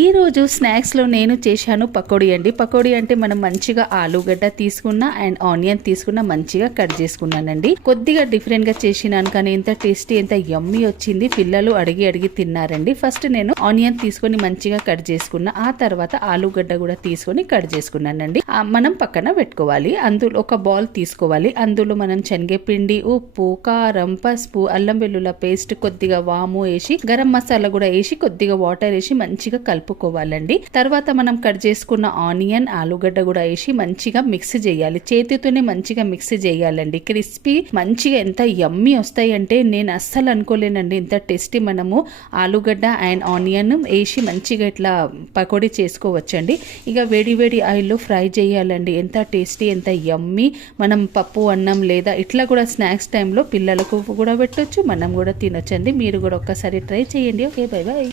ఈ రోజు స్నాక్స్ లో నేను చేశాను పకోడీ అండి. పకోడీ అంటే మనం మంచిగా ఆలుగడ్డ తీసుకున్నా అండ్ ఆనియన్ తీసుకున్నా మంచిగా కట్ చేసుకున్నానండి. కొద్దిగా డిఫరెంట్ గా చేసినాను కానీ ఎంత టేస్టీ ఎంత యమ్మీ వచ్చింది. పిల్లలు అడిగి అడిగి తిన్నారండి. ఫస్ట్ నేను ఆనియన్ తీసుకొని మంచిగా కట్ చేసుకున్నా. ఆ తర్వాత ఆలుగడ్డ కూడా తీసుకొని కట్ చేసుకున్నానండి. మనం పక్కన పెట్టుకోవాలి. అందులో ఒక బౌల్ తీసుకోవాలి. అందులో మనం శనగపిండి, ఉప్పు, కారం, పసుపు, అల్లం వెల్లుల్లి పేస్ట్, కొద్దిగా వాము వేసి గరం మసాలా కూడా వేసి కొద్దిగా వాటర్ వేసి మంచిగా కలుపుకోవాలండి. తర్వాత మనం కట్ చేసుకున్న ఆనియన్, ఆలుగడ్డ కూడా వేసి మంచిగా మిక్స్ చేయాలి. చేతితోనే మంచిగా మిక్స్ చేయాలండి. క్రిస్పీ మంచిగా ఎంత యమ్మీ వస్తాయి అంటే నేను అస్సలు అనుకోలేనండి. ఇంత టేస్టీ మనము ఆలుగడ్డ అండ్ ఆనియన్ వేసి మంచిగా ఇట్లా పకోడీ చేసుకోవచ్చండి. ఇక వేడి వేడి ఆయిల్లో ఫ్రై చేయాలండి. ఎంత టేస్టీ ఎంత యమ్మీ. మనం పప్పు అన్నం లేదా ఇట్లా కూడా స్నాక్స్ టైంలో పిల్లలకు కూడా పెట్టొచ్చు, మనం కూడా తినొచ్చండి. మీరు కూడా ఒక్కసారి ట్రై చేయండి. Okay, bye bye.